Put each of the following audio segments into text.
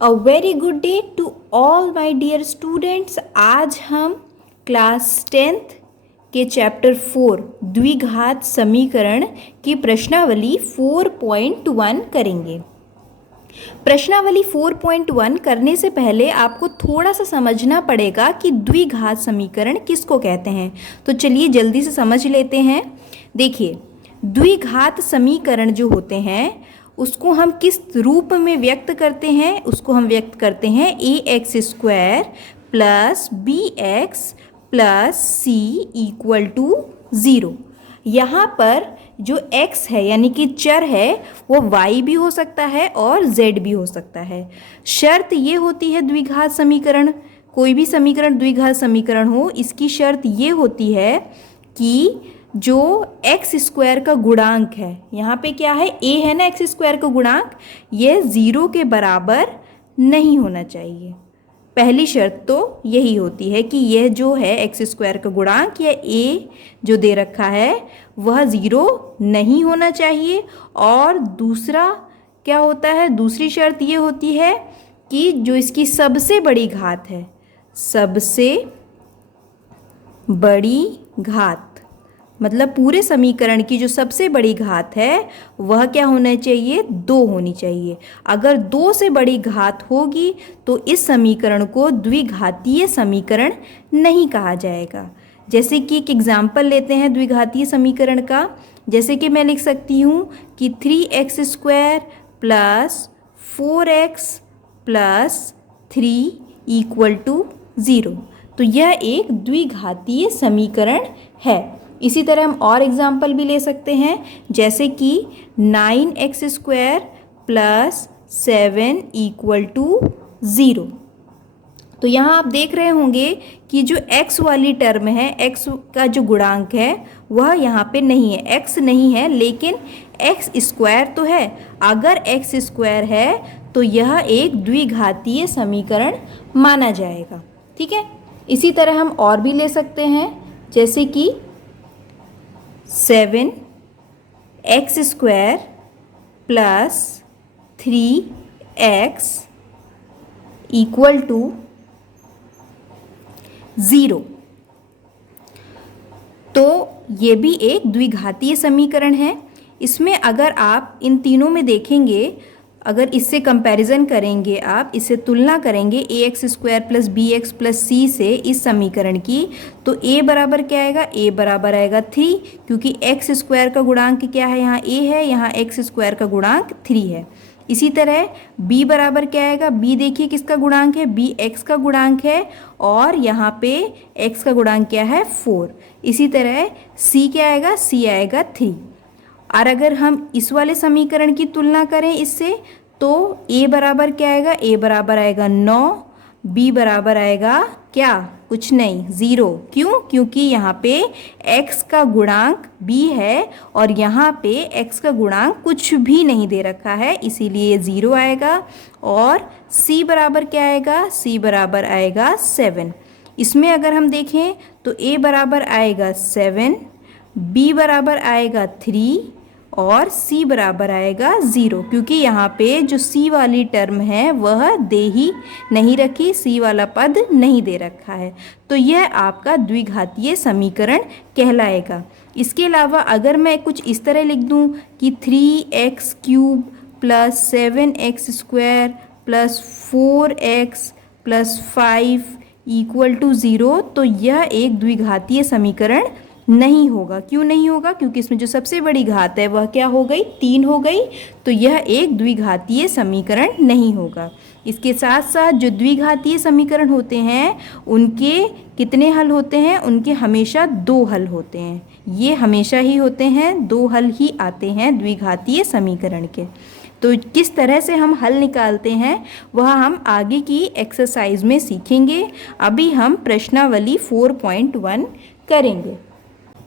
A very good day to all my dear students. आज हम class 10th के chapter 4 द्विघात समीकरण की प्रश्नावली 4.1 करेंगे। प्रश्नावली 4.1 करने से पहले आपको थोड़ा सा समझना पड़ेगा कि द्विघात समीकरण किसको कहते हैं। तो चलिए जल्दी से समझ लेते हैं। देखिए, द्विघात समीकरण जो होते हैं उसको हम किस रूप में व्यक्त करते हैं? उसको हम व्यक्त करते हैं ax² plus bx plus c equal to 0। यहाँ पर जो x है यानी कि चर है वो y भी हो सकता है और z भी हो सकता है। शर्त ये होती है द्विघात समीकरण, कोई भी समीकरण द्विघात समीकरण हो, इसकी शर्त ये होती है कि जो x² का गुणांक है, यहाँ पे क्या है a है ना, x² का गुणांक, ये 0 के बराबर नहीं होना चाहिए। पहली शर्त तो यही होती है कि यह जो है x² का गुणांक या a जो दे रखा है वह 0 नहीं होना चाहिए। और दूसरा क्या होता है, दूसरी शर्त ये होती है कि जो इसकी सबसे बड़ी घात है, सबसे बड़ी घात मतलब पूरे समीकरण की जो सबसे बड़ी घात है वह क्या होना चाहिए, 2 होनी चाहिए। अगर 2 से बड़ी घात होगी तो इस समीकरण को द्विघातीय समीकरण नहीं कहा जाएगा। जैसे कि एक एग्जाम्पल लेते हैं द्विघातीय समीकरण का। जैसे कि मैं लिख सकती हूँ कि 3x² plus 4x plus 3 equal to 0। तो यह एक द्विघातीय समीकरण है। इसी तरह हम और एग्जाम्पल भी ले सकते हैं, जैसे कि 9x² प्लस 7 इक्वल टू 0। तो यहाँ आप देख रहे होंगे कि जो x वाली टर्म है, x का जो गुणांक है वह यहाँ पे नहीं है, x नहीं है, लेकिन x² तो है। अगर x² है तो यह एक द्विघातीय समीकरण माना जाएगा। ठीक है, इसी तरह हम और भी ले सकते हैं, जैसे कि 7x² plus 3x equal to 0। तो ये भी एक द्विघातीय समीकरण है। इसमें अगर आप इन तीनों में देखेंगे, अगर इससे कंपैरिजन करेंगे, आप इससे तुलना करेंगे ax² plus bx plus c से इस समीकरण की, तो a बराबर क्या आएगा, a बराबर आएगा 3, क्योंकि x² का गुणांक क्या है, यहाँ a है, यहाँ x² का गुणांक 3 है। इसी तरह b बराबर क्या आएगा, b देखिए किसका गुणांक है, b x का गुणांक है और यहाँ पे x का गुणांक क्या है, 4। इसी तरह c क्या आएगा, c आएगा 3। और अगर हम इस वाले समीकरण की तुलना करें इससे, तो a बराबर क्या आएगा, a बराबर आएगा 9, b बराबर आएगा क्या, कुछ नहीं, 0। क्यों? क्योंकि यहाँ पे x का गुणांक b है और यहाँ पे x का गुणांक कुछ भी नहीं दे रखा है, इसीलिए 0 आएगा। और c बराबर क्या आएगा, c बराबर आएगा 7। इसमें अगर हम देखें तो a बराबर आएगा 7, b बराबर आएगा 3 और c बराबर आएगा 0, क्योंकि यहाँ पे जो c वाली टर्म है वह दे ही नहीं रखी, c वाला पद नहीं दे रखा है। तो यह आपका द्विघातीय समीकरण कहलाएगा। इसके अलावा अगर मैं कुछ इस तरह लिख दूँ कि 3x³ plus 7x² plus 4x plus 5 equal to 0, तो यह एक द्विघातीय समीकरण नहीं होगा। क्यों नहीं होगा? क्योंकि इसमें जो सबसे बड़ी घात है वह क्या हो गई, 3 हो गई, तो यह एक द्विघातीय समीकरण नहीं होगा। इसके साथ साथ जो द्विघातीय समीकरण होते हैं उनके कितने हल होते हैं, उनके हमेशा 2 हल होते हैं। ये हमेशा ही होते हैं, 2 हल ही आते हैं द्विघातीय समीकरण के। तो किस तरह से हम हल निकालते हैं वह हम आगे की एक्सरसाइज में सीखेंगे। अभी हम प्रश्नावली 4.1 करेंगे।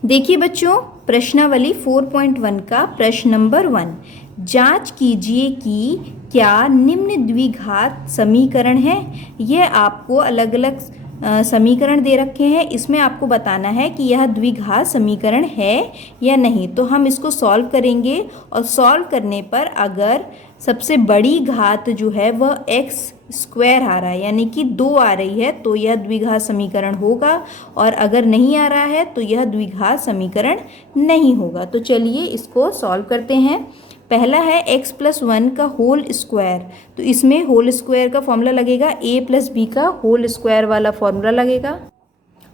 देखिए बच्चों, प्रश्नावली 4.1 का प्रश्न नंबर 1, जांच कीजिए कि क्या निम्न द्विघात समीकरण है। यह आपको अलग अलग समीकरण दे रखे हैं, इसमें आपको बताना है कि यह द्विघात समीकरण है या नहीं। तो हम इसको सॉल्व करेंगे और सॉल्व करने पर अगर सबसे बड़ी घात जो है वह एक्स स्क्वायर आ रहा है यानी कि 2 आ रही है तो यह द्विघात समीकरण होगा, और अगर नहीं आ रहा है तो यह द्विघात समीकरण नहीं होगा। तो चलिए इसको सॉल्व करते हैं। पहला है x प्लस 1 का होल स्क्वायर, तो इसमें होल स्क्वायर का फॉर्मूला लगेगा a प्लस बी का होल स्क्वायर वाला फॉर्मूला लगेगा।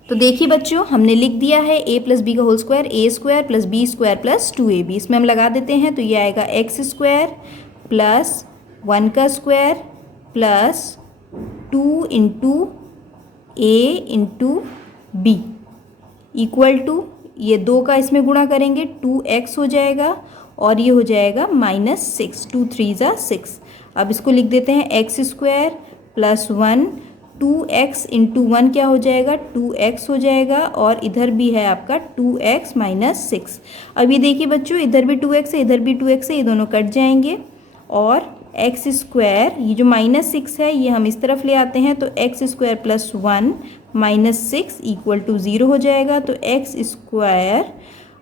तो देखिए बच्चों, हमने लिख दिया है a प्लस बी का whole square a square plus b square plus 2ab। इसमें हम लगा देते हैं तो ये आएगा एक्स स्क्वायर प्लस 1 का square plus 2 into A into B equal to, ये 2 का इसमें गुणा करेंगे 2x हो जाएगा और ये हो जाएगा -6, 2 3 ज़ा 6। अब इसको लिख देते हैं x square plus 1, 2x into 1 क्या हो जाएगा 2x हो जाएगा, और इधर भी है आपका 2x माइनस 6। अब ये देखिए बच्चों, इधर भी 2x है इधर भी 2x है, ये दोनों कट जाएंगे और एक्स स्क्वायर, ये जो -6 है ये हम इस तरफ ले आते हैं तो x square plus 1 minus 6 equal to 0 हो जाएगा। तो x square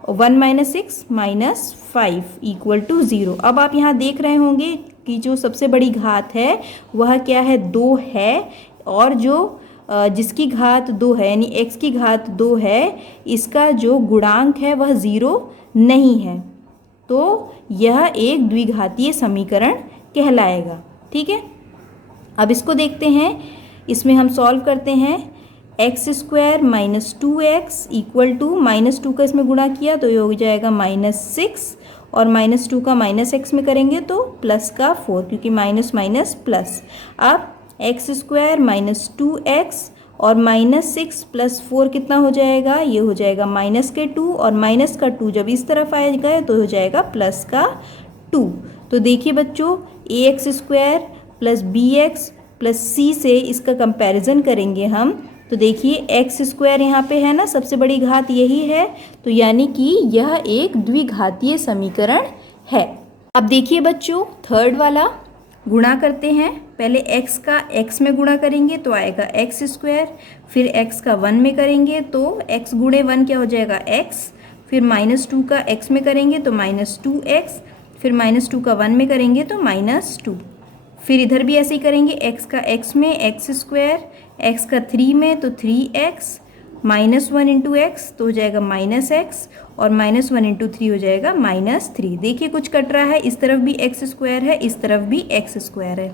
1 minus 6 minus 5 equal to 0। अब आप यहाँ देख रहे होंगे कि जो सबसे बड़ी घात है वह क्या है 2 है, और जो जिसकी घात 2 है यानी x की घात 2 है इसका जो गुणांक है वह 0 नहीं है, तो यह एक द्विघातीय समीकरण कहलाएगा। ठीक है, अब इसको देखते हैं, इसमें हम सॉल्व करते हैं। X square minus 2x equal to -2 का इसमें गुणा किया तो ये हो जाएगा -6, और -2 का -x में करेंगे तो प्लस का 4, क्योंकि माइनस माइनस प्लस। अब एक्स स्क्वायर माइनस 2x और -6 प्लस 4 कितना हो जाएगा, ये हो जाएगा -2, और माइनस का 2 जब इस तरफ आएगा तो हो जाएगा प्लस का 2। तो देखिए बच्चों, ax square plus bx plus c से इसका कंपैरिजन करेंगे हम, तो देखिए एक्स स्क्वायर यहाँ पे है ना, सबसे बड़ी घात यही है, तो यानी कि यह एक द्विघातीय समीकरण है। अब देखिए बच्चों, थर्ड वाला गुणा करते हैं। पहले x का x में गुणा करेंगे तो आएगा एक्स स्क्वायर, फिर x का 1 में करेंगे तो x गुणे 1 क्या हो जाएगा x, फिर -2 का x में करेंगे तो -2x, फिर -2 का 1 में करेंगे तो -2, फिर इधर भी ऐसे ही करेंगे, x का x में एक्स स्क्वायर, x का 3 में तो 3x, -1 इंटू एक्स तो हो जाएगा -x, और -1 इंटू 3 हो जाएगा -3। देखिए कुछ कट रहा है, इस तरफ भी एक्स स्क्वायर है इस तरफ भी एक्स स्क्वायर है।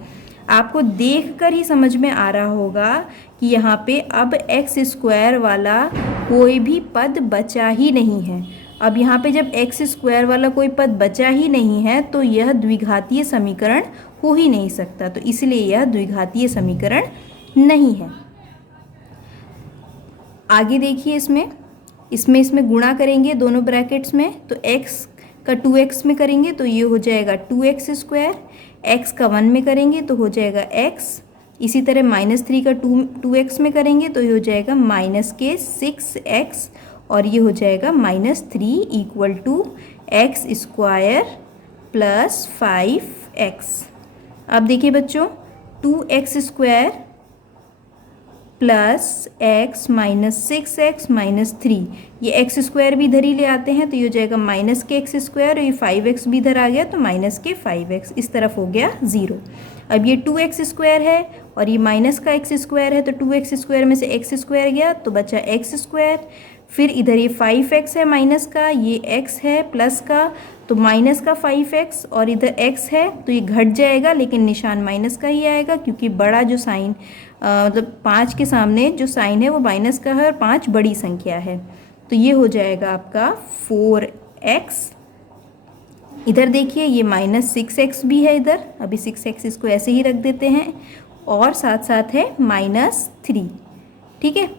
आपको देखकर ही समझ में आ रहा होगा कि यहाँ पे अब एक्स स्क्वायर वाला कोई भी पद बचा ही नहीं है। अब यहाँ पे जब एक्स स्क्वायर वाला कोई पद बचा ही नहीं है तो यह द्विघातीय समीकरण हो ही नहीं सकता, तो इसलिए यह द्विघातीय समीकरण नहीं है। आगे देखिए, इसमें गुणा करेंगे दोनों ब्रैकेट्स में, तो x का 2x में करेंगे तो ये हो जाएगा 2x स्क्वायर, x का 1 में करेंगे तो हो जाएगा x, इसी तरह -3 का 2x में करेंगे तो ये हो जाएगा -6x, और ये हो जाएगा -3 equal to x square plus 5x। अब देखिए बच्चों, 2x square plus x minus 6x minus 3, ये एक्स स्क्वायर भी इधर ही ले आते हैं तो ये हो जाएगा -x स्क्वायर, और ये 5x भी इधर आ गया तो -5x, इस तरफ हो गया 0। अब ये 2x स्क्वायर है और ये -x स्क्वायर है, तो 2x स्क्वायर में से x स्क्वायर गया तो बचा x स्क्वायर, फिर इधर ये 5x है माइनस का, ये x है प्लस का तो माइनस का 5x, और इधर x है तो ये घट जाएगा लेकिन निशान माइनस का ही आएगा, क्योंकि बड़ा जो साइन मतलब 5 के सामने जो साइन है वो माइनस का है और 5 बड़ी संख्या है, तो ये हो जाएगा आपका 4x। इधर देखिए ये -6x भी है इधर, अभी 6x इसको ऐसे ही रख देते हैं, और साथ साथ है -3, ठीक है,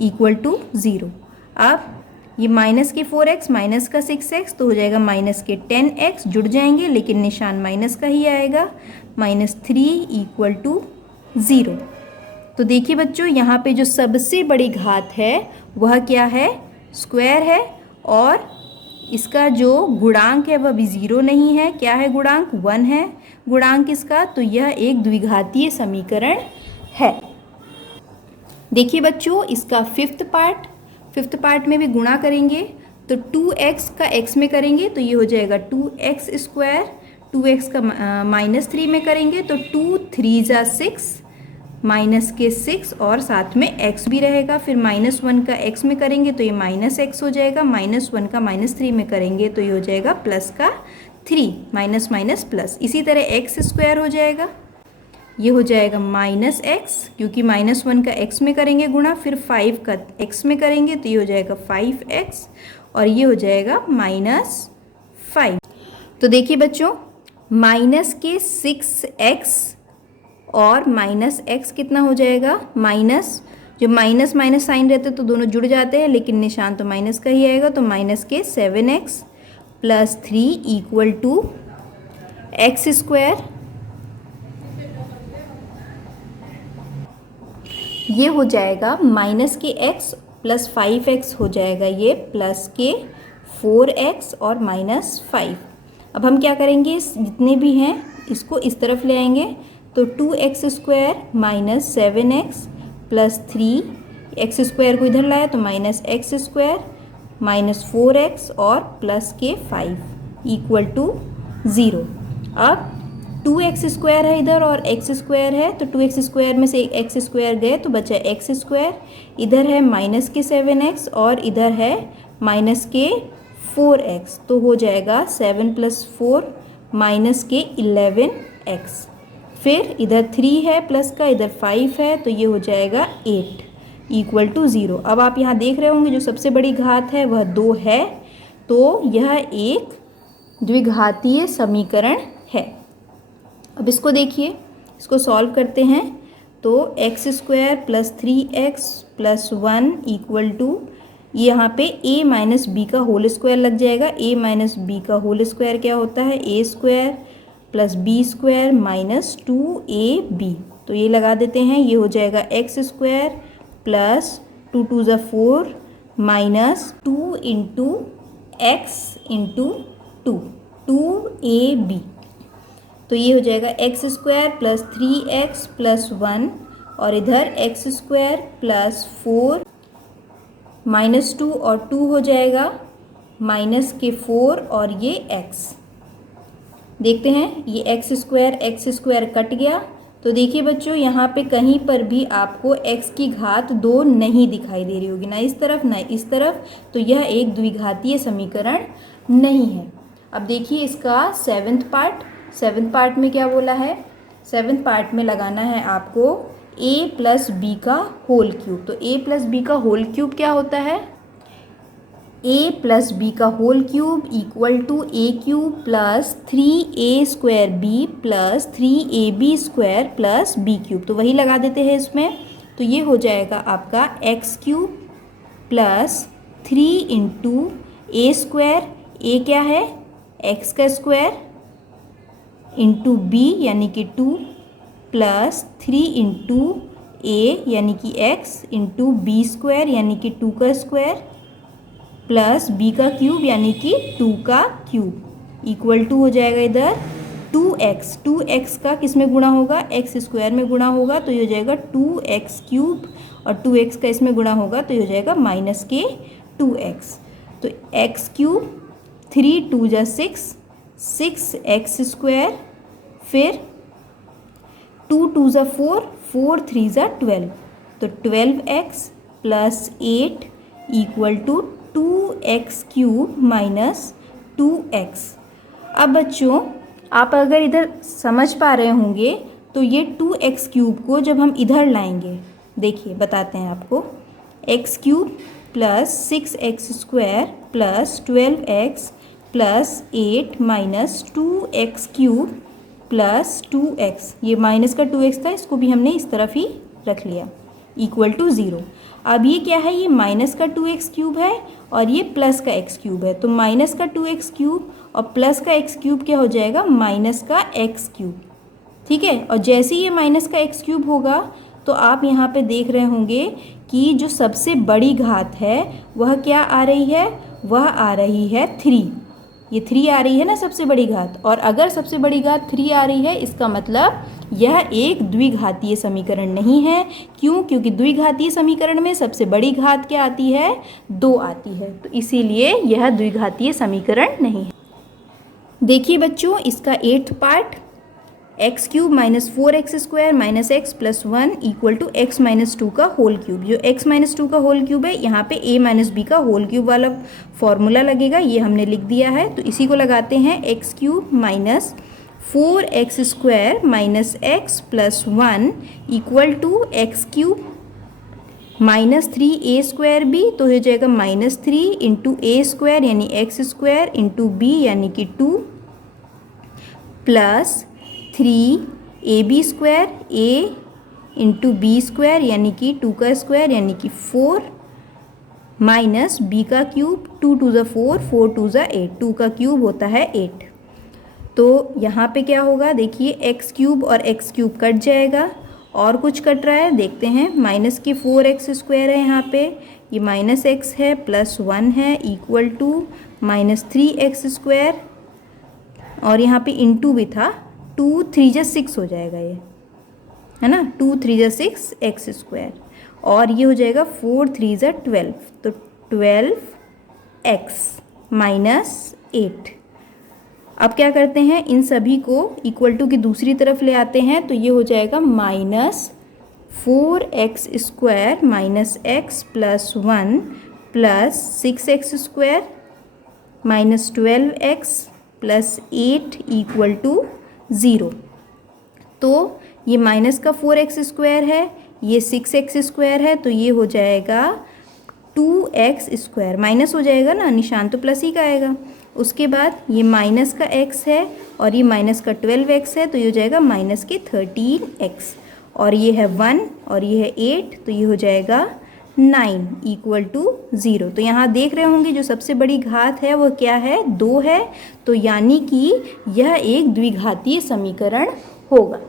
इक्वल टू 0। अब ये माइनस के 4x माइनस का 6x तो हो जाएगा माइनस के 10x, जुड़ जाएंगे लेकिन निशान माइनस का ही आएगा, -3 इक्वल टू 0। तो देखिए बच्चों, यहाँ पे जो सबसे बड़ी घात है वह क्या है, स्क्वायर है, और इसका जो गुणांक है वह भी 0 नहीं है। क्या है गुणांक, 1 है गुणांक इसका, तो यह एक द्विघातीय समीकरण है। देखिए बच्चों, इसका फिफ्थ पार्ट में भी गुणा करेंगे तो 2x का x में करेंगे तो ये हो जाएगा 2x²। 2x का -3 में करेंगे तो 2 3 जा 6, माइनस के 6 और साथ में x भी रहेगा। फिर -1 का x में करेंगे तो ये -x हो जाएगा। -1 का -3 में करेंगे तो ये हो जाएगा प्लस का 3, माइनस माइनस प्लस। इसी तरह x² हो जाएगा, ये हो जाएगा -x, क्योंकि -1 का x में करेंगे गुणा, फिर 5 का x में करेंगे तो ये हो जाएगा 5x और ये हो जाएगा -5। तो देखिए बच्चों, माइनस के 6x और -x कितना हो जाएगा, माइनस, जो माइनस माइनस साइन रहते हैं तो दोनों जुड़ जाते हैं, लेकिन निशान तो माइनस का ही आएगा। तो माइनस के 7x + 3 = x²। ये हो जाएगा माइनस के x + 5x हो जाएगा ये, प्लस के 4x और -5। अब हम क्या करेंगे, जितने भी हैं इसको इस तरफ ले आएंगे तो 2x² - 7x + 3, x² को इधर लाया तो -x² -4x और प्लस के 5 = 0। अब 2x² है इधर और x² है तो 2x² में से x² गए तो बचा x²। इधर है माइनस के 7x और इधर है माइनस के 4x, तो हो जाएगा 7 + 4 -के 11x। फिर इधर 3 है प्लस का, इधर 5 है तो ये हो जाएगा 8 = 0। अब आप यहाँ देख रहे होंगे जो सबसे बड़ी घात है वह 2 है, तो यह एक द्विघातीय समीकरण है। अब इसको देखिए, इसको सॉल्व करते हैं तो x² + 3x + 1 = यहाँ पे a - b का होल स्क्वायर लग जाएगा। a - b का होल स्क्वायर क्या होता है, a² + b² - 2ab। तो ये लगा देते हैं, ये हो जाएगा x² + 2 2 = 4 -2 × x × 2 2ab। तो ये हो जाएगा x² + 3x + 1 और इधर x² + 4 -2 और 2 हो जाएगा के 4 और ये x। देखते हैं ये x² कट गया। तो देखिए बच्चों, यहाँ पे कहीं पर भी आपको x की घात 2 नहीं दिखाई दे रही होगी, ना इस तरफ ना इस तरफ, तो यह एक द्विघातीय समीकरण नहीं है। अब देखिए इसका सेवन्थ पार्ट में क्या बोला है। सेवन्थ पार्ट में लगाना है आपको a + b का होल क्यूब। तो a + b का होल क्यूब क्या होता है, a + b का whole cube = a³ + 3a² b + 3ab² + b³। तो वही लगा देते हैं इसमें। तो ये हो जाएगा आपका x³ + 3 × a², a क्या है x का स्क्वायर × b यानी कि 2 + 3 × a यानी कि x × b² यानी कि 2 का स्क्वायर प्लस b का क्यूब यानी कि 2 का क्यूब = हो जाएगा इधर 2x। 2x का किस में गुणा होगा, x² में गुणा होगा तो ये हो जाएगा 2x³ और 2x का इसमें गुणा होगा तो ये हो जाएगा के 2x। तो x³, 3 2 = 6, 6x², फिर 2 2 = 4, 4 3 = 12, तो 12x + 8 = 2x³ - 2x। अब बच्चों आप अगर इधर समझ पा रहे होंगे तो ये 2x³ को जब हम इधर लाएंगे, देखिए बताते हैं आपको, x³ + 6x² + 12x + 8 - 2x³ + 2x। ये माइनस का 2x था, इसको भी हमने इस तरफ ही रख लिया = 0। अब ये क्या है, ये माइनस का 2x³ है और ये प्लस का x³ है। तो माइनस का 2x³ और प्लस का x³ क्या हो जाएगा, माइनस का x³। ठीक है, और जैसे ही ये माइनस का x³ होगा तो आप यहाँ पे देख रहे होंगे कि जो सबसे बड़ी घात है वह क्या आ रही है, वह आ रही है 3। ये 3 आ रही है ना सबसे बड़ी घात, और अगर सबसे बड़ी घात 3 आ रही है इसका मतलब यह एक द्विघातीय समीकरण नहीं है। क्यों? क्योंकि द्विघातीय समीकरण में सबसे बड़ी घात क्या आती है? 2 आती है, तो इसीलिए यह द्विघातीय समीकरण नहीं है। देखिए बच्चों, इसका 8th part, x cube minus 4x² minus x plus 1 equal to x minus 2 का होल क्यूब। जो x माइनस 2 का होल क्यूब है, यहाँ पे a माइनस बी का होल क्यूब वाला फॉर्मूला लगेगा, ये हमने लिख दिया है। तो इसी को लगाते हैं, x cube minus 4x² minus x plus 1 equal to x cube minus 3a² b, तो हो जाएगा माइनस 3 इंटू a² यानी x² इंटू b यानी कि 2 plus 3ab² a into b² यानी कि 2 का स्क्वायर यानी कि 4 माइनस b का क्यूब, 2 2 ज़ा 4, 4 2 ज़ा 8, 2 का क्यूब होता है 8। तो यहाँ पे क्या होगा, देखिए एक्स क्यूब और एक्स क्यूब कट जाएगा और कुछ कट रहा है, देखते हैं। माइनस के 4x² है यहाँ पे, ये माइनस x है प्लस 1 है इक्वल टू माइनस 3x² और यहाँ पे इंटू भी था, 2 3 जा 6 हो जाएगा ये, है ना, 2 3 जा 6 x² और ये हो जाएगा 4 3 जा 12, तो 12x माइनस 8। अब क्या करते हैं, इन सभी को इक्वल टू की दूसरी तरफ ले आते हैं, तो ये हो जाएगा minus 4x² minus x plus 1 plus 6x² minus 12x plus 8 equal to 0। तो ये माइनस का 4x² है, ये 6x² है, तो ये हो जाएगा 2x², माइनस हो जाएगा ना, निशान तो प्लस ही का आएगा। उसके बाद ये माइनस का x है और ये माइनस का 12x है, तो ये हो जाएगा माइनस के 13x और ये है 1 और ये है 8, तो ये हो जाएगा 9 इक्वल टू 0। तो यहाँ देख रहे होंगे जो सबसे बड़ी घात है वो क्या है, 2 है, तो यानी कि यह एक द्विघातीय समीकरण होगा।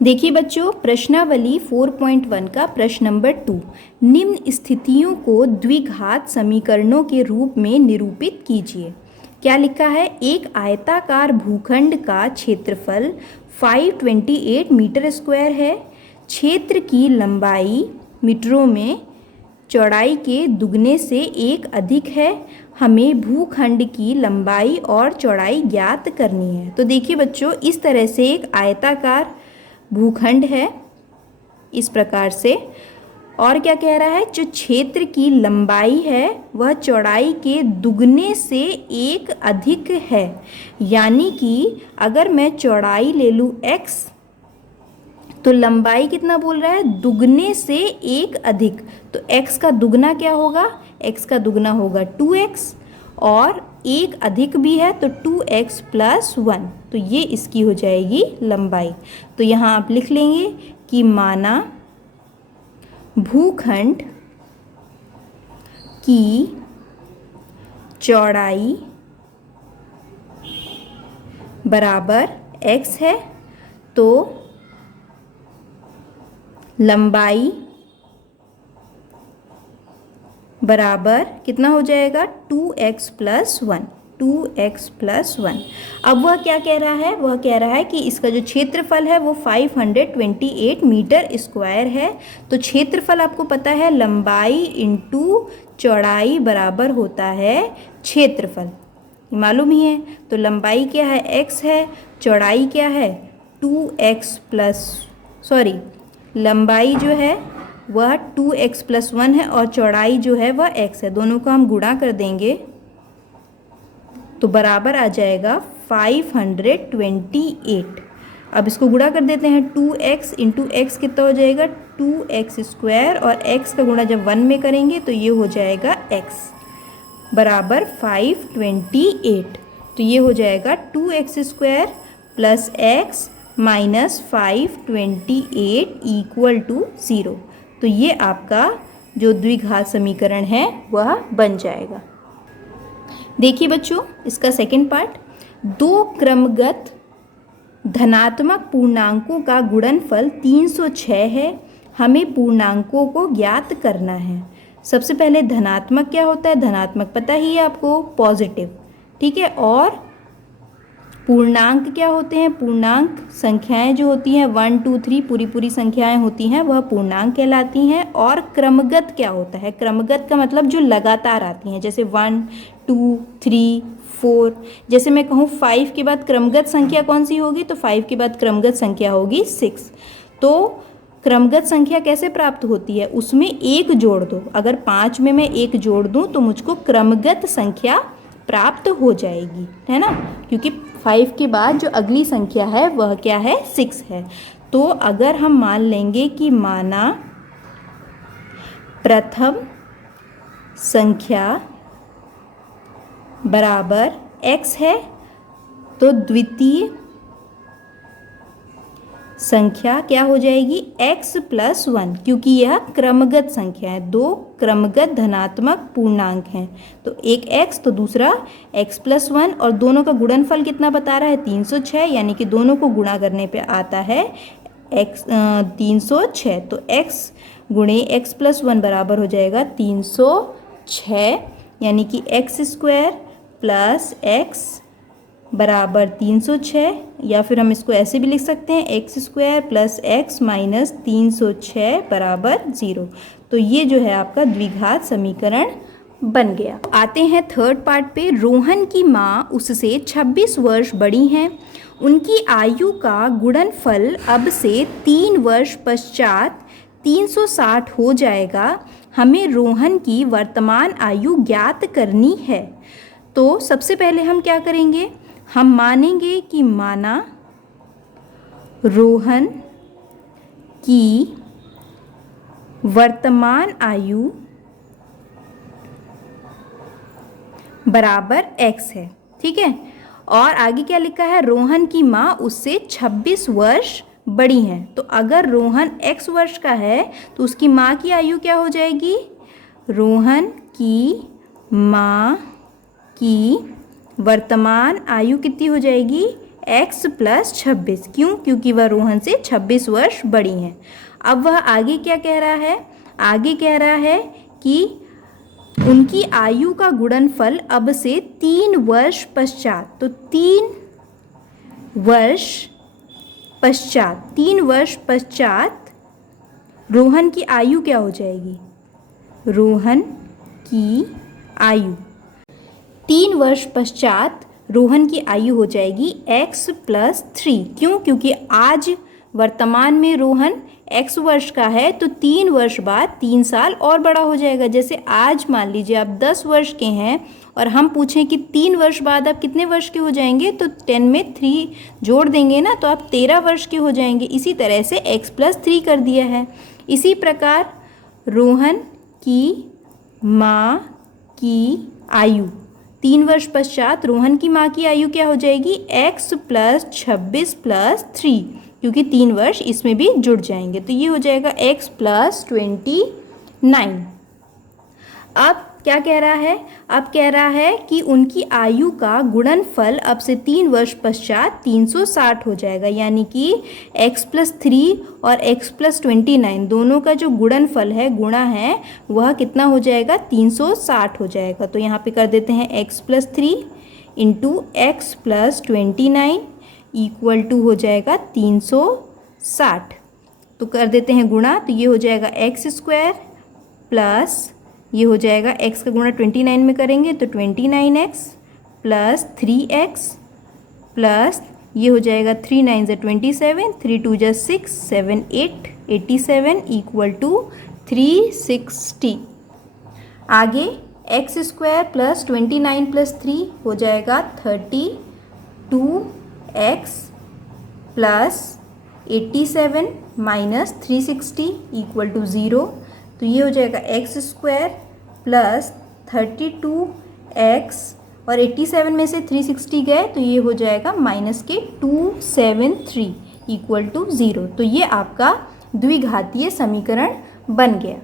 देखिए बच्चों, प्रश्नावली 4.1 का प्रश्न नंबर 2, निम्न स्थितियों को द्विघात समीकरणों के रूप में निरूपित कीजिए। क्या लिखा है, एक आयताकार भूखंड का क्षेत्रफल 528 मीटर स्क्वायर है, क्षेत्र की लंबाई मीटरों में चौड़ाई के दुगने से 1 अधिक है, हमें भूखंड की लंबाई और चौड़ाई ज्ञात करनी है। तो देखिए बच्चों, इस तरह से एक आयताकार भूखंड है इस प्रकार से, और क्या कह रहा है, जो क्षेत्र की लंबाई है वह चौड़ाई के दुगने से 1 अधिक है, यानी कि अगर मैं चौड़ाई ले लूँ x तो लंबाई कितना बोल रहा है, दुगने से 1 अधिक, तो x का दुगना क्या होगा, x का दुगना होगा 2x और 1 अधिक भी है तो 2x प्लस 1, तो ये इसकी हो जाएगी लंबाई। तो यहाँ आप लिख लेंगे कि माना भूखंड की चौड़ाई बराबर x है, तो लंबाई बराबर कितना हो जाएगा, 2x प्लस 1, 2x प्लस 1। अब वह क्या कह रहा है, वह कह रहा है कि इसका जो क्षेत्रफल है वो 528 मीटर स्क्वायर है। तो क्षेत्रफल आपको पता है लंबाई इंटू चौड़ाई बराबर होता है क्षेत्रफल, मालूम ही है। तो लंबाई क्या है, x है, चौड़ाई क्या है 2x प्लस, सॉरी लंबाई जो है वह 2x प्लस 1 है और चौड़ाई जो है वह x है, दोनों को हम गुणा कर देंगे तो बराबर आ जाएगा 528। अब इसको गुणा कर देते हैं, 2x इंटू एक्स कितना हो जाएगा 2x² और x का गुणा जब 1 में करेंगे तो ये हो जाएगा x बराबर 528। तो ये हो जाएगा 2x² plus x minus 528 equal to 0। तो ये आपका जो द्विघात समीकरण है वह बन जाएगा। देखिए बच्चों, इसका सेकंड पार्ट, दो क्रमगत धनात्मक पूर्णांकों का गुणनफल 306 है, हमें पूर्णांकों को ज्ञात करना है। सबसे पहले धनात्मक क्या होता है, धनात्मक पता ही है आपको, पॉजिटिव, ठीक है, और पूर्णांक क्या होते हैं? पूर्णांक संख्याएं जो होती हैं 1 2 3 पूरी संख्याएं होती हैं वह पूर्णांक कहलाती हैं। और क्रमगत क्या होता है? क्रमगत का मतलब जो लगातार आती हैं, जैसे 1 2 3 4। जैसे मैं कहूँ 5 के बाद क्रमगत संख्या कौन सी होगी, तो 5 के बाद क्रमगत संख्या होगी 6। तो क्रमगत संख्या कैसे प्राप्त होती है? उसमें एक जोड़ दो। अगर 5 में मैं एक जोड़ दूँ तो मुझको क्रमगत संख्या प्राप्त हो जाएगी, है ना, क्योंकि 5 के बाद जो अगली संख्या है वह क्या है? 6 है। तो अगर हम मान लेंगे कि माना प्रथम संख्या बराबर x है, तो द्वितीय संख्या क्या हो जाएगी? x + 1, क्योंकि यह क्रमगत संख्या है। दो क्रमगत धनात्मक पूर्णांक हैं, तो एक x तो दूसरा x + 1, और दोनों का गुणनफल कितना बता रहा है? 306, यानी कि दोनों को गुणा करने पे आता है 306। तो x गुणे x + 1 बराबर हो जाएगा 306, यानी कि x² + x बराबर 306, या फिर हम इसको ऐसे भी लिख सकते हैं x² + x - 306 बराबर 0। तो ये जो है आपका द्विघात समीकरण बन गया। आते हैं थर्ड पार्ट पे। रोहन की माँ उससे 26 वर्ष बड़ी हैं। उनकी आयु का गुणनफल अब से 3 वर्ष पश्चात 360 हो जाएगा। हमें रोहन की वर्तमान आयु ज्ञात करनी है। तो सबसे पहले हम क्या करेंगे? हम मानेंगे कि माना रोहन की वर्तमान आयु बराबर x है, ठीक है। और आगे क्या लिखा है? रोहन की माँ उससे 26 वर्ष बड़ी हैं। तो अगर रोहन x वर्ष का है तो उसकी माँ की आयु क्या हो जाएगी? रोहन की माँ की वर्तमान आयु कितनी हो जाएगी? x + 26। क्यों? क्योंकि वह रोहन से 26 वर्ष बड़ी हैं। अब वह आगे क्या कह रहा है? आगे कह रहा है कि उनकी आयु का गुणनफल अब से 3 वर्ष पश्चात, तो 3 वर्ष पश्चात रोहन की आयु क्या हो जाएगी? रोहन की आयु 3 वर्ष पश्चात रोहन की आयु हो जाएगी x + 3। क्यों? क्योंकि आज वर्तमान में रोहन x वर्ष का है, तो 3 वर्ष बाद 3 साल और बड़ा हो जाएगा। जैसे आज मान लीजिए आप 10 वर्ष के हैं और हम पूछें कि 3 वर्ष बाद आप कितने वर्ष के हो जाएंगे, तो 10 में 3 जोड़ देंगे ना, तो आप 13 वर्ष के हो जाएंगे। इसी तरह से x + 3 कर दिया है। इसी प्रकार रोहन की माँ की आयु 3 वर्ष पश्चात रोहन की माँ की आयु क्या हो जाएगी? x + 26 + 3, क्योंकि 3 वर्ष इसमें भी जुड़ जाएंगे, तो ये हो जाएगा x + 29। अब क्या कह रहा है? अब कह रहा है कि उनकी आयु का गुणनफल अब से 3 वर्ष पश्चात 360 हो जाएगा, यानी कि x + 3 और x + 29 दोनों का जो गुणनफल है, गुणा है, वह कितना हो जाएगा? 360 हो जाएगा। तो यहाँ पे कर देते हैं x + 3 × x + 29 = हो जाएगा 360। तो कर देते हैं गुणा, तो ये हो जाएगा x² प्लस ये हो जाएगा x का गुणा 29 में करेंगे तो 29x प्लस 3x प्लस ये हो जाएगा 3 9 = 27, 3 2 = 6, 7 8 87 = 360। आगे x² प्लस 29 प्लस 3 हो जाएगा 32x प्लस 87 माइनस 360 = 0। तो ये हो जाएगा x² प्लस 32x और 87 में से 360 गए तो ये हो जाएगा माइनस के 273 = 0। तो ये आपका द्विघातीय समीकरण बन गया।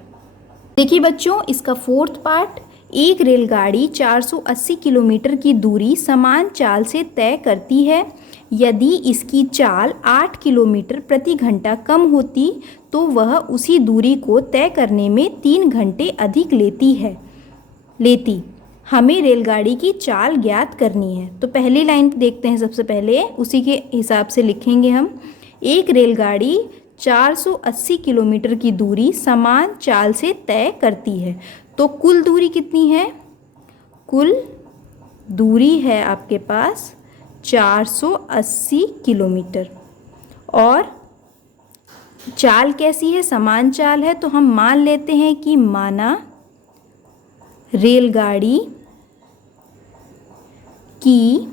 देखिए बच्चों, इसका फोर्थ पार्ट। एक रेलगाड़ी 480 किलोमीटर की दूरी समान चाल से तय करती है। यदि इसकी चाल 8 किलोमीटर प्रति घंटा कम होती तो वह उसी दूरी को तय करने में 3 घंटे अधिक लेती। हमें रेलगाड़ी की चाल ज्ञात करनी है। तो पहली लाइन देखते हैं, सबसे पहले उसी के हिसाब से लिखेंगे हम। एक रेलगाड़ी 480 किलोमीटर की दूरी समान चाल से तय करती है। तो कुल दूरी कितनी है? कुल दूरी है आपके पास 480 किलोमीटर। और चाल कैसी है? समान चाल है। तो हम मान लेते हैं कि माना रेलगाड़ी की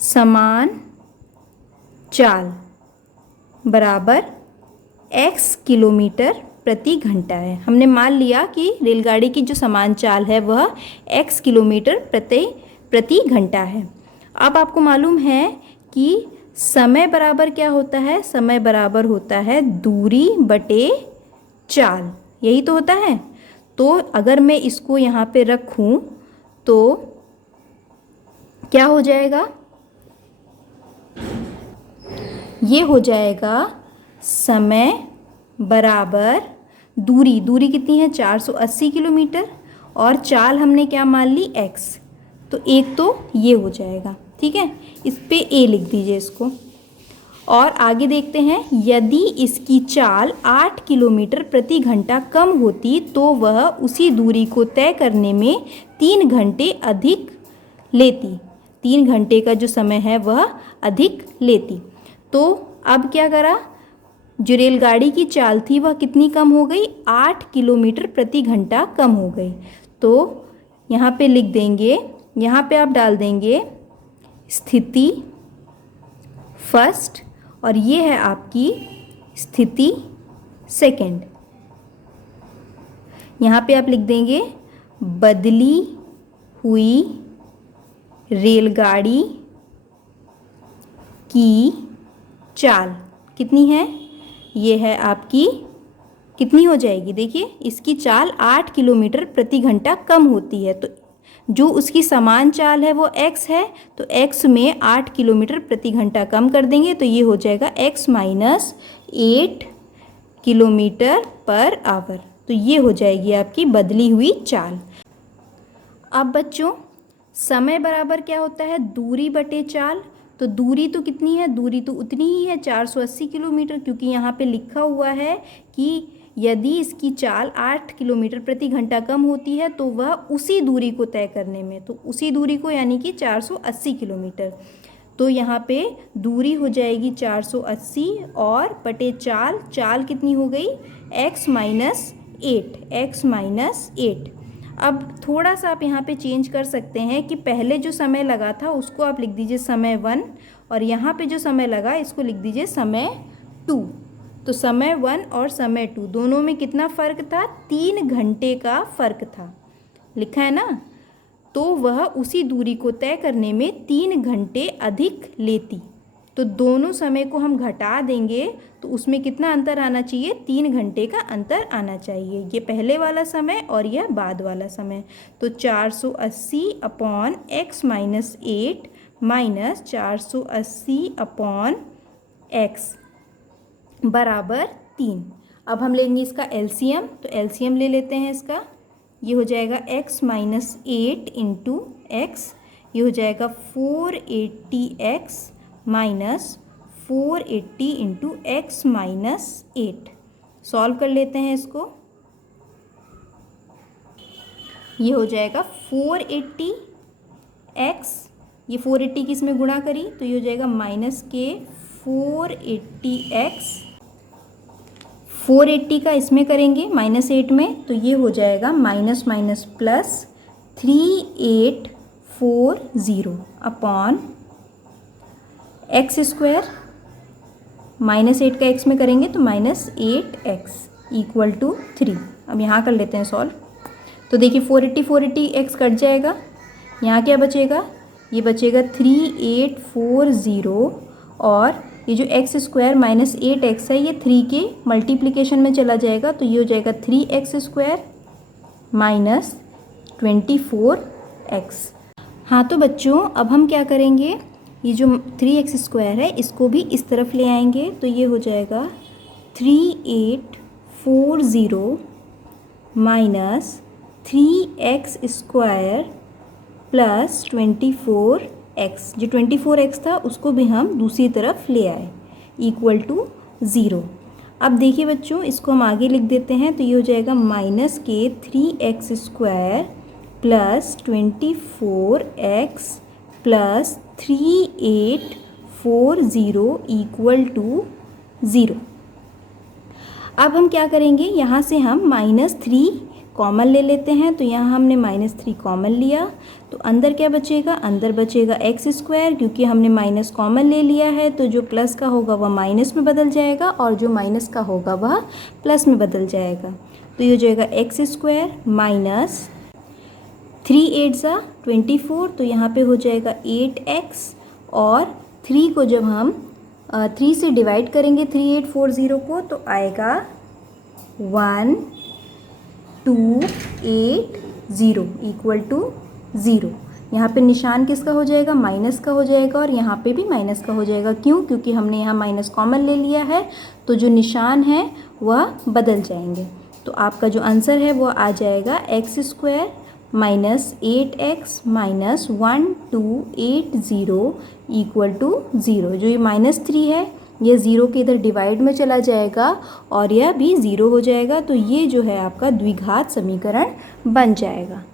समान चाल बराबर x किलोमीटर प्रति घंटा है। हमने मान लिया कि रेलगाड़ी की जो समान चाल है वह x किलोमीटर प्रति घंटा है। अब आपको मालूम है कि समय बराबर क्या होता है? समय बराबर होता है दूरी बटे चाल, यही तो होता है। तो अगर मैं इसको यहाँ पे रखूँ तो क्या हो जाएगा? ये हो जाएगा समय बराबर दूरी। दूरी कितनी है? 480 किलोमीटर। और चाल हमने क्या मान ली? x। तो एक तो ये हो जाएगा, ठीक है। इस पे a लिख दीजिए इसको। और आगे देखते हैं, यदि इसकी चाल 8 किलोमीटर प्रति घंटा कम होती तो वह उसी दूरी को तय करने में 3 घंटे अधिक लेती। 3 घंटे का जो समय है वह अधिक लेती। तो अब क्या करा? जो रेलगाड़ी की चाल थी वह कितनी कम हो गई? 8 किलोमीटर प्रति घंटा कम हो गई। तो यहाँ पे लिख देंगे, यहाँ पे आप डाल देंगे स्थिति फर्स्ट और ये है आपकी स्थिति सेकंड। यहाँ पे आप लिख देंगे बदली हुई रेलगाड़ी की चाल कितनी है? ये है आपकी, कितनी हो जाएगी? देखिए इसकी चाल 8 किलोमीटर प्रति घंटा कम होती है। तो जो उसकी समान चाल है वो x है, तो x में 8 किलोमीटर प्रति घंटा कम कर देंगे तो ये हो जाएगा x minus 8 kilometre per hour. तो ये हो जाएगी आपकी बदली हुई चाल। अब बच्चों समय बराबर क्या होता है? दूरी बटे चाल। तो दूरी तो कितनी है? दूरी तो उतनी ही है 480 किलोमीटर, क्योंकि यहाँ पे लिखा हुआ है कि यदि इसकी चाल 8 किलोमीटर प्रति घंटा कम होती है तो वह उसी दूरी को तय करने में, तो उसी दूरी को यानी कि 480 किलोमीटर। तो यहाँ पे दूरी हो जाएगी 480 और बटे चाल। चाल कितनी हो गई? x minus 8। अब थोड़ा सा आप यहाँ पे चेंज कर सकते हैं कि पहले जो समय लगा था उसको आप लिख दीजिए समय 1 और यहाँ पे जो समय लगा इसको लिख दीजिए समय 2। तो समय 1 और समय 2 दोनों में कितना फ़र्क था? 3 घंटे का फ़र्क था, लिखा है ना। तो वह उसी दूरी को तय करने में 3 घंटे अधिक लेती। तो दोनों समय को हम घटा देंगे तो उसमें कितना अंतर आना चाहिए? 3 घंटे का अंतर आना चाहिए। ये पहले वाला समय और यह बाद वाला समय। तो 480 upon x minus 8 minus 480 upon x बराबर 3। अब हम लेंगे इसका एलसीएम। तो एलसीएम ले लेते हैं इसका। ये हो जाएगा x माइनस 8 इंटू एक्स, ये हो जाएगा 480x minus 480 into x minus 8। Solve कर लेते हैं इसको। ये हो जाएगा 480x, ये 480 किस में गुणा करी तो ये हो जाएगा माइनस के 480x। 480 का इसमें करेंगे माइनस 8 में तो ये हो जाएगा minus minus plus 3840 upon x square. Minus 8 का x में करेंगे तो माइनस 8x इक्वल टू 3। अब यहाँ कर लेते हैं सॉल्व। तो देखिए 480 x कट जाएगा, यहाँ क्या बचेगा? ये बचेगा 3840 और ये जो एक्स स्क्वायर माइनस 8x है ये 3 के मल्टीप्लिकेशन में चला जाएगा तो ये हो जाएगा 3x स्क्वायर माइनस 24x। हाँ तो बच्चों अब हम क्या करेंगे, ये जो 3x स्क्वायर है इसको भी इस तरफ ले आएंगे तो ये हो जाएगा 3840 माइनस 3x² प्लस 24x, जो 24x था उसको भी हम दूसरी तरफ ले आए, इक्वल टू 0। अब देखिए बच्चों, इसको हम आगे लिख देते हैं, तो ये हो जाएगा -3x² plus 24x plus 3840 equal to 0। अब हम क्या करेंगे, यहाँ से हम -3 कॉमन ले लेते हैं, तो यहाँ हमने -3 कॉमन लिया, तो अंदर क्या बचेगा, अंदर बचेगा x², क्योंकि हमने माइनस कॉमन ले लिया है, तो जो प्लस का होगा वह माइनस में बदल जाएगा और जो माइनस का होगा वह प्लस में बदल जाएगा। तो ये हो जाएगा x² माइनस 3 8 सा 24, तो यहाँ पे हो जाएगा 8x, और 3 को जब हम 3 से डिवाइड करेंगे 3840 को, तो आएगा 1280 इक्वल टू 0। यहाँ पे निशान किसका हो जाएगा, माइनस का हो जाएगा, और यहाँ पे भी माइनस का हो जाएगा। क्यों, क्योंकि हमने यहाँ माइनस कॉमन ले लिया है, तो जो निशान है वह बदल जाएंगे। तो आपका जो आंसर है वो आ जाएगा x² minus 8x minus 1280 equal to 0। जो ये -3 है यह 0 के इधर डिवाइड में चला जाएगा और यह भी 0 हो जाएगा, तो ये जो है आपका द्विघात समीकरण बन जाएगा।